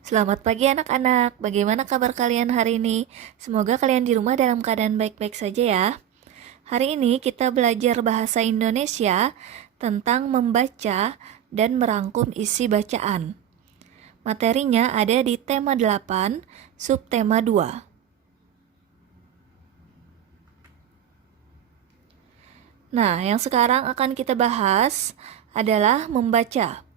Selamat pagi anak-anak, bagaimana kabar kalian hari ini? Semoga kalian di rumah dalam keadaan baik-baik saja ya. Hari ini kita belajar bahasa Indonesia tentang membaca dan merangkum isi bacaan. Materinya ada di tema 8, subtema 2. Nah, yang sekarang akan kita bahas adalah membaca.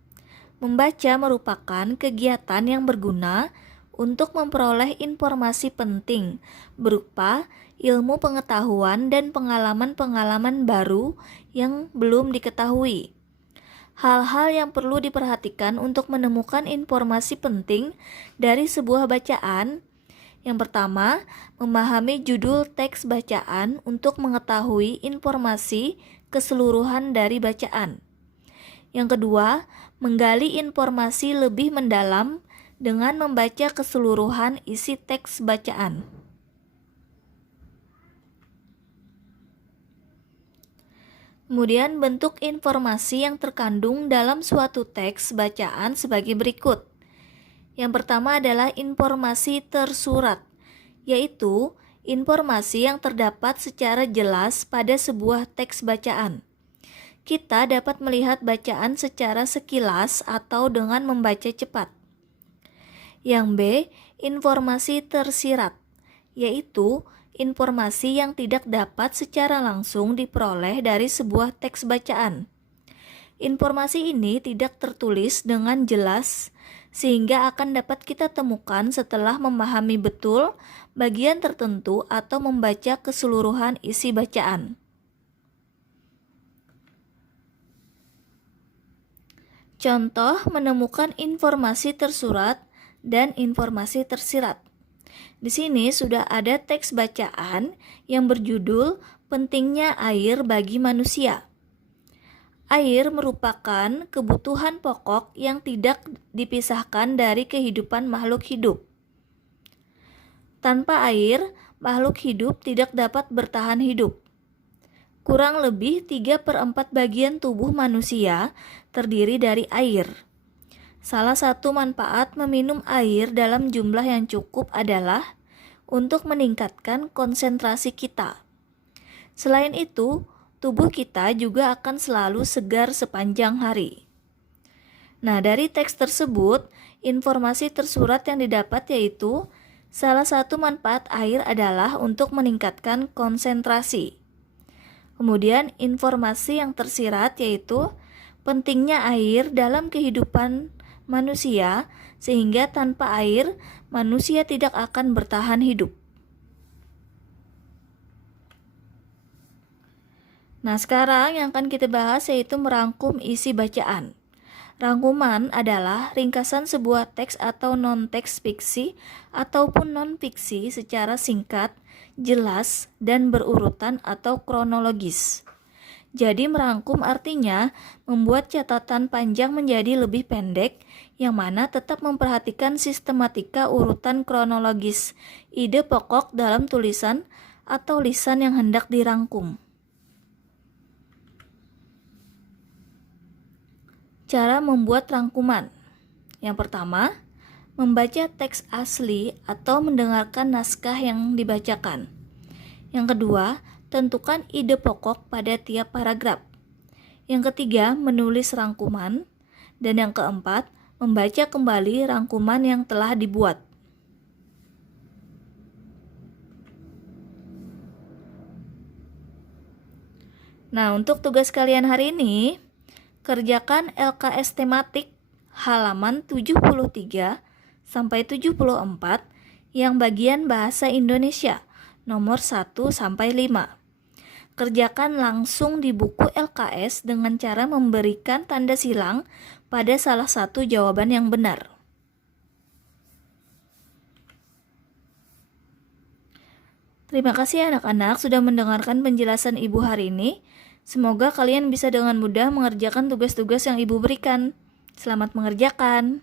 Membaca merupakan kegiatan yang berguna untuk memperoleh informasi penting berupa ilmu pengetahuan dan pengalaman-pengalaman baru yang belum diketahui. Hal-hal yang perlu diperhatikan untuk menemukan informasi penting dari sebuah bacaan. Yang pertama, memahami judul teks bacaan untuk mengetahui informasi keseluruhan dari bacaan. Yang kedua, menggali informasi lebih mendalam dengan membaca keseluruhan isi teks bacaan. Kemudian bentuk informasi yang terkandung dalam suatu teks bacaan sebagai berikut. Yang pertama adalah informasi tersurat, yaitu informasi yang terdapat secara jelas pada sebuah teks bacaan. Kita dapat melihat bacaan secara sekilas atau dengan membaca cepat. Yang B, informasi tersirat, yaitu informasi yang tidak dapat secara langsung diperoleh dari sebuah teks bacaan. Informasi ini tidak tertulis dengan jelas, sehingga akan dapat kita temukan setelah memahami betul bagian tertentu atau membaca keseluruhan isi bacaan. Contoh menemukan informasi tersurat dan informasi tersirat. Di sini sudah ada teks bacaan yang berjudul Pentingnya Air Bagi Manusia. Air merupakan kebutuhan pokok yang tidak dipisahkan dari kehidupan makhluk hidup. Tanpa air, makhluk hidup tidak dapat bertahan hidup. Kurang lebih 3/4 bagian tubuh manusia terdiri dari air. Salah satu manfaat meminum air dalam jumlah yang cukup adalah untuk meningkatkan konsentrasi kita. Selain itu, tubuh kita juga akan selalu segar sepanjang hari. Nah, dari teks tersebut, informasi tersurat yang didapat yaitu salah satu manfaat air adalah untuk meningkatkan konsentrasi. Kemudian informasi yang tersirat yaitu pentingnya air dalam kehidupan manusia, sehingga tanpa air manusia tidak akan bertahan hidup. Nah, sekarang yang akan kita bahas yaitu merangkum isi bacaan. Rangkuman adalah ringkasan sebuah teks atau non-teks fiksi ataupun non-fiksi secara singkat, jelas, dan berurutan atau kronologis. Jadi merangkum artinya membuat catatan panjang menjadi lebih pendek, yang mana tetap memperhatikan sistematika urutan kronologis, ide pokok dalam tulisan atau lisan yang hendak dirangkum. Cara membuat rangkuman. Yang pertama, membaca teks asli atau mendengarkan naskah yang dibacakan. Yang kedua, tentukan ide pokok pada tiap paragraf. Yang ketiga, menulis rangkuman. Dan yang keempat, membaca kembali rangkuman yang telah dibuat. Nah, untuk tugas kalian hari ini, kerjakan LKS tematik halaman 73 sampai 74 yang bagian bahasa Indonesia nomor 1 sampai 5. Kerjakan langsung di buku LKS dengan cara memberikan tanda silang pada salah satu jawaban yang benar. Terima kasih anak-anak sudah mendengarkan penjelasan Ibu hari ini. Semoga kalian bisa dengan mudah mengerjakan tugas-tugas yang Ibu berikan. Selamat mengerjakan.